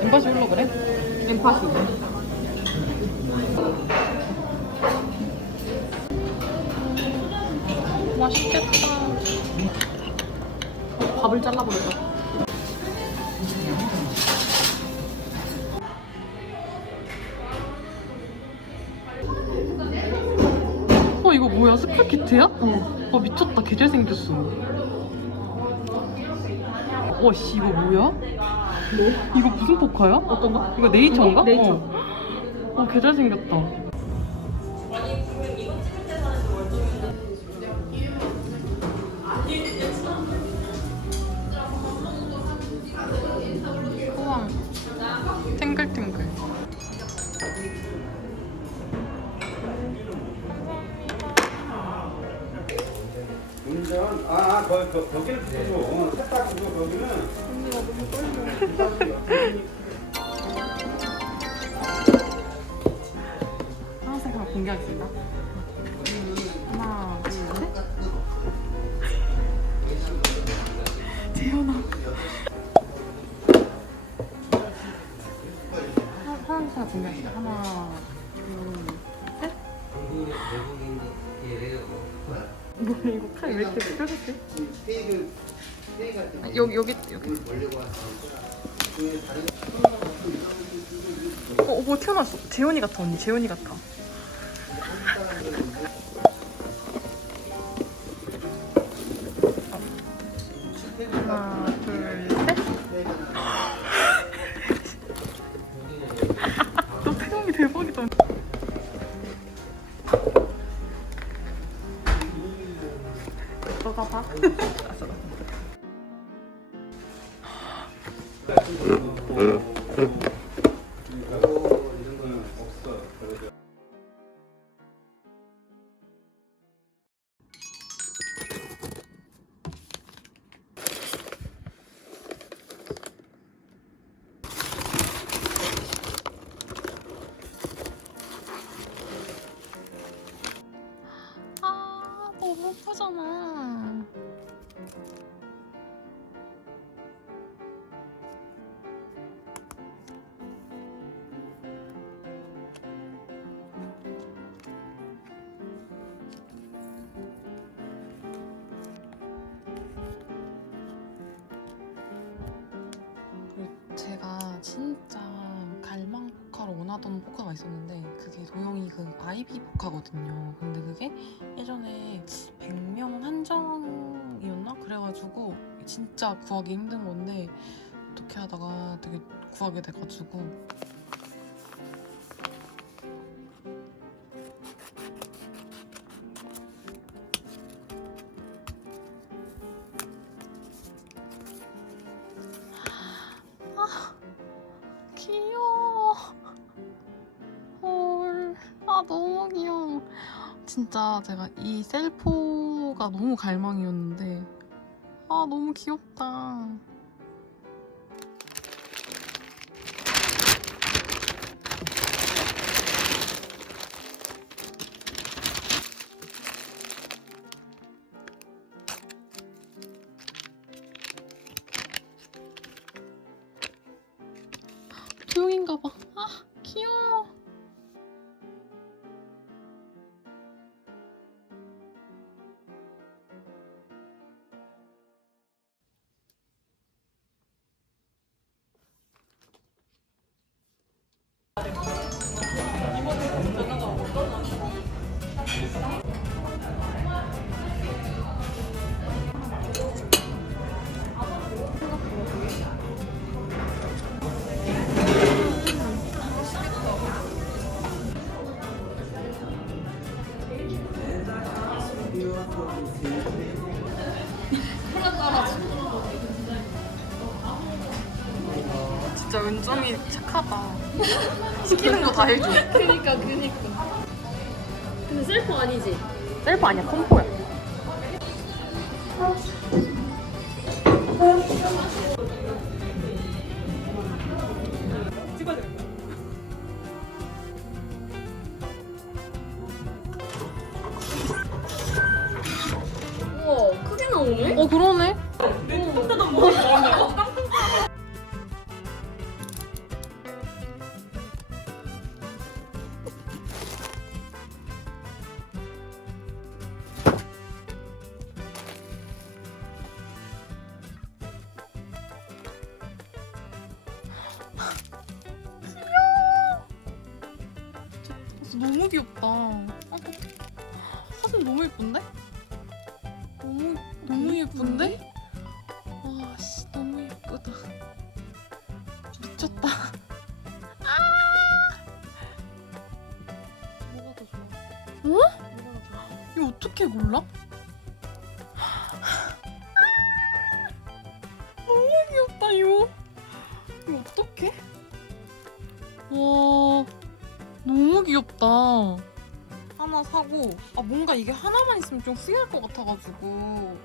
엠파시 올라 그래? 엠파시. 맛있겠다. 어, 밥을 잘라버렸다. 어 이거 뭐야 스프 키트야? 어. 어 미쳤다 개 잘생겼어. 와 씨 이거 뭐야? 뭐? 이거 무슨 포카야? 어떤 거? 이거 네이처인가? 네이처. 어, 어, 개 잘생겼다. 운전 아 거, 거, 거기를 붙여줘 세탁기도 거기는 하나씩 하나 공개하겠습니다. 하나. 재현아. 하나씩 하나 공개하겠습니다. 하나, 이거 칼 왜 이렇게 뾰족해? 아, 여기 여기 여기. 어, 어, 뭐 튀어나왔어. 재현이 같아 언니. 재현이 같아. 너가 봐. 너무 예쁘잖아. 제가 진짜 갈망 포카를 원하던 포카가 있었는데 도영이 그 아이비 포카거든요. 근데 그게 예전에 100명 한정이었나? 그래가지고 진짜 구하기 힘든 건데 어떻게 하다가 되게 구하게 돼가지고 귀여워 진짜 제가 이 셀포가 너무 갈망이었는데. 아 너무 귀엽다 진짜 은정이 착하다. 시키는 거 다 해줘. 그니까 그니까. 근데 셀프 아니지? 셀프 아니야, 컴포야. 우와 크게 나오네? 어, 그러네. 너무 귀엽다. 어, 사진 너무 예쁜데? 너무 너무 예쁜데? 와, 씨 너무 예쁘다. 미쳤다. 뭐가 더 좋아? 어? 뭐가 더 좋아? 이거 어떻게 골라? 너무 귀엽다 이거. 이거 어떡해? 와 너무 귀엽다. 하나 사고 아 뭔가 이게 하나만 있으면 좀 후회할 것 같아가지고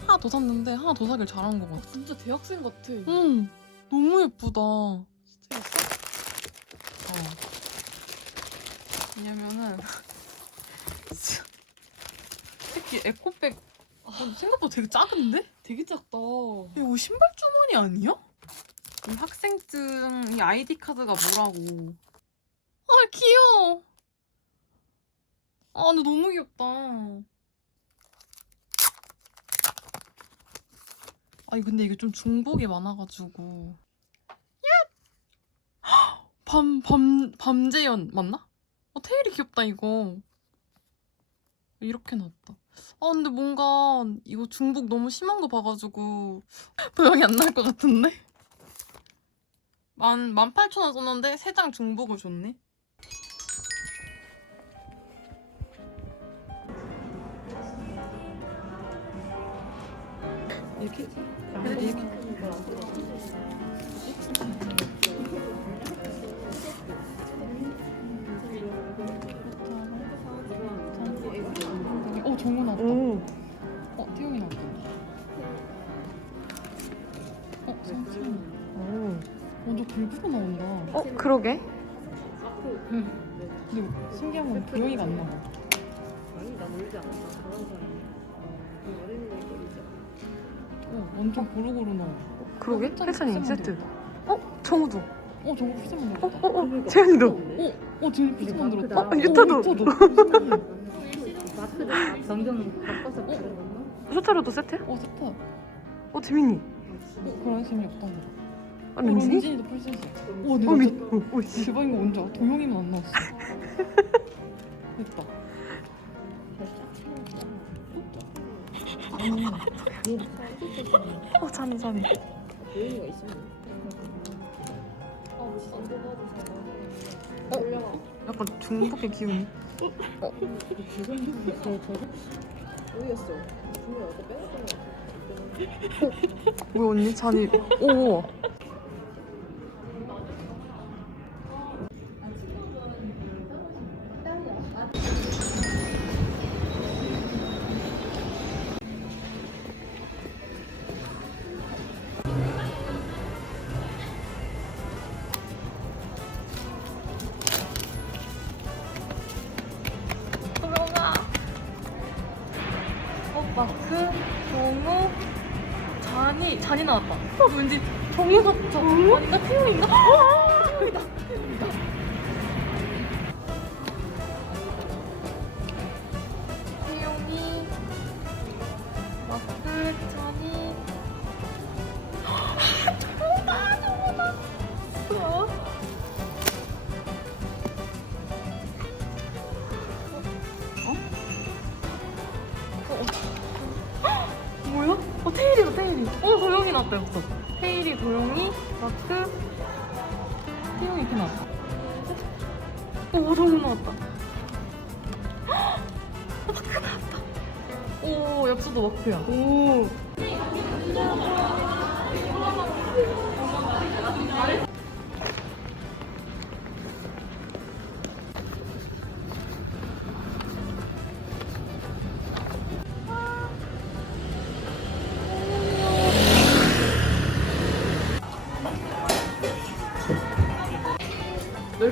하나 더 샀는데 하나 더 사길 잘한 것 같아. 진짜 대학생 같아. 응 너무 예쁘다. 진짜 있어? 어. 왜냐면은 특히 에코백 아, 생각보다 되게 작은데? 되게 작다. 이거 신발 주머니 아니야? 이 학생증 이 아이디 카드가 뭐라고? 아 귀여워. 아 근데 너무 귀엽다. 아니 근데 이게 좀 중복이 많아가지고. 밤, 밤, 밤재현 맞나? 어, 테일이 귀엽다, 이거. 이렇게 나왔다. 아, 근데 뭔가 이거 중복 너무 심한 거 봐가지고 도영이 안 나올 것 같은데? 만, 18,000원 썼는데 3장 중복을 줬네? 이렇게? 이렇게? 어, 정우 나왔다. 어, 태용이 나왔다. 어, samsung. 어, 너 불구로 나온다. 어, 그러게. 근데 신기한 건 도영이가 안 나와. 아니 나 놀지 않았어. 그런 사람. 어, 완전 고루고루 나와. 그러게. 세트 혜선이 세트. 어, 정우도. 어, 저거 어, 만들었다. 어, 어. 재현이도. 어, 어, 지금 풀스 만들었다. 어, 유타도. 유타도. 마크도 변경 바꿔서 다른 건가? 소타로도 세트? 어, 세타. 어, 어, 재민이. 그런 재미없다. 어, 아, 런쥔이? 런진이도 풀스였어. 어, 근데 어, 미. 진짜 어, 어, 씨. 대박인 거 뭔지 알아? 도영이만 안 나왔어. 됐다. 아니, 어, 잔이, 잔이. 도현이가 있으면. 어? 약간 중복의 기운이. 모르겠어. 분명 아까 빼놨던 거 같아. 뭐야, 언니? 잔이. 오. 잔이, 잔이 나왔다. 어, 왠지 정우 같아. 아닌가? 태용인가? 어, 태용이다. 잔이. 정우다, 정우다. 어 테일이 어 도영이 나왔다 여기서. 테일이 도영이 마크 태용이 이렇게 나왔다. 오 정우 나왔다. 헉, 마크 나왔다. 오 엽서도 마크야. 오.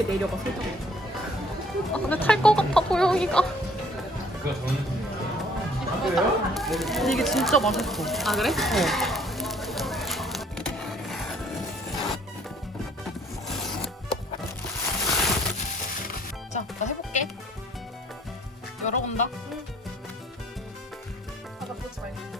이렇게 내려가 살짝. 아 근데 탈 것 같아 도영이가. 근데 이게 진짜 맛있어. 아 그래? 자, 나 해볼게. 열어본다. 응. 아까 보지 말고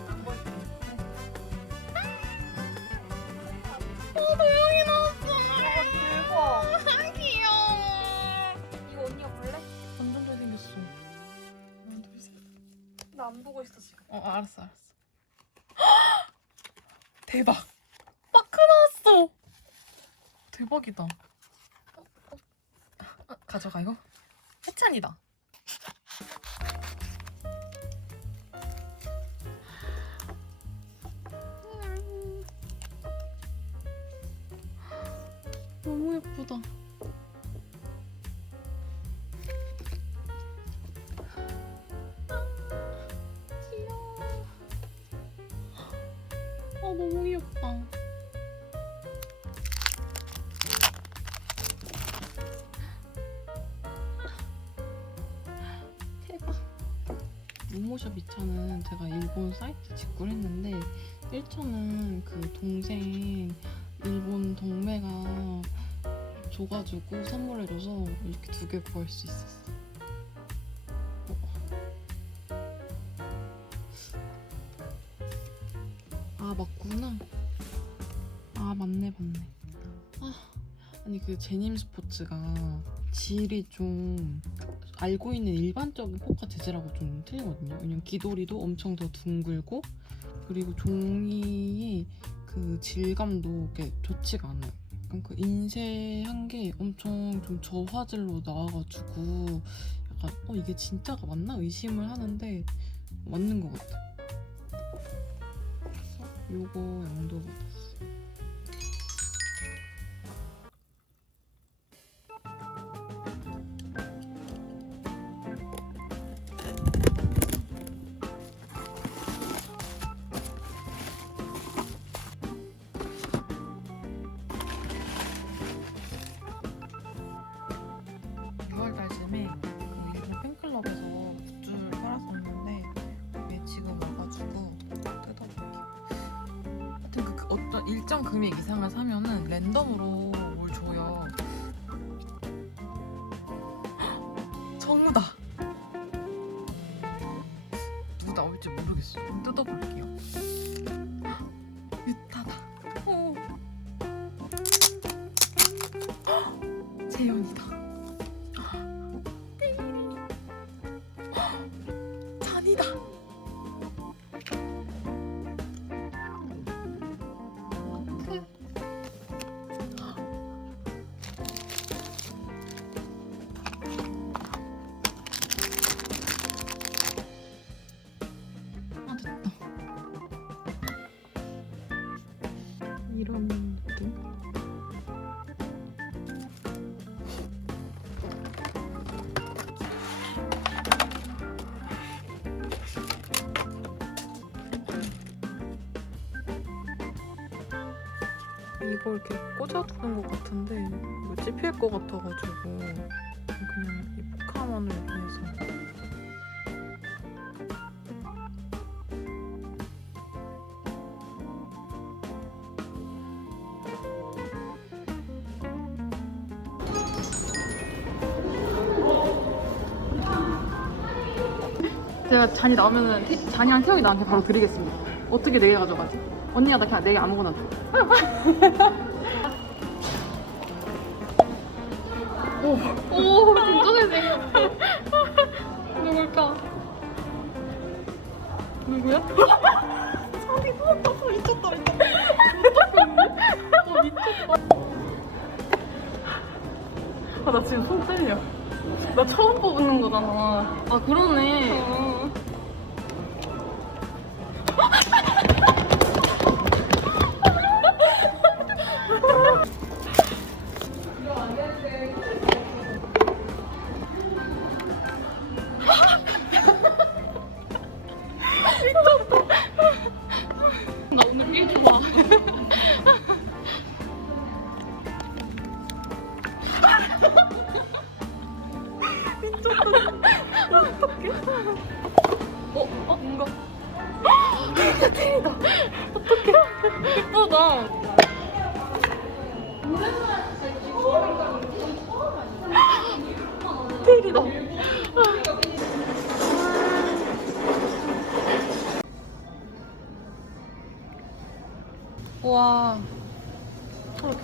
알았어 알았어. 대박. 마크 나왔어. 대박이다. 가져가 이거. 해찬이다. 너무 예쁘다. 모모샵 2차는 제가 일본 사이트 직구를 했는데 1차는 그 동생 일본 동매가 줘가지고 선물해줘서 이렇게 두 개 구할 수 있었어. 아 맞구나. 아 맞네 맞네. 아 아니 그 제님 스포츠가 질이 좀 알고 있는 일반적인 포카 재질하고 좀 틀리거든요. 왜냐면 기도리도 엄청 더 둥글고 그리고 종이의 그 질감도 이렇게 좋지가 않아요. 약간 그 인쇄한 게 엄청 좀 저화질로 나와가지고 약간 어 이게 진짜가 맞나 의심을 하는데 맞는 것 같아. 그래서 요거 양도 받았어. 금액 이상을 사면은 랜덤으로 뭘 줘요. 헉! 정우다. 누구 나올지 모르겠어. 좀 뜯어볼게요. 꽂아두는 것 같은데 뭐 찝힐 것 같아가지고 그냥 이 포카만을 위해서 제가 잔이 나오면은 태- 잔이랑 태영이 나한테 바로 드리겠습니다. 어떻게 네개 가져가지? 언니가 나 그냥 네개 아무거나 줘. 오, 오, 진짜 잘생겼어. 누굴까? 누구야? 잔이 뽑았어. 미쳤다, 미쳤다. 어, 미쳤다. 아, 나 지금 손 떨려. 나 처음 뽑는 거잖아. 아, 그러네. 나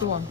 서로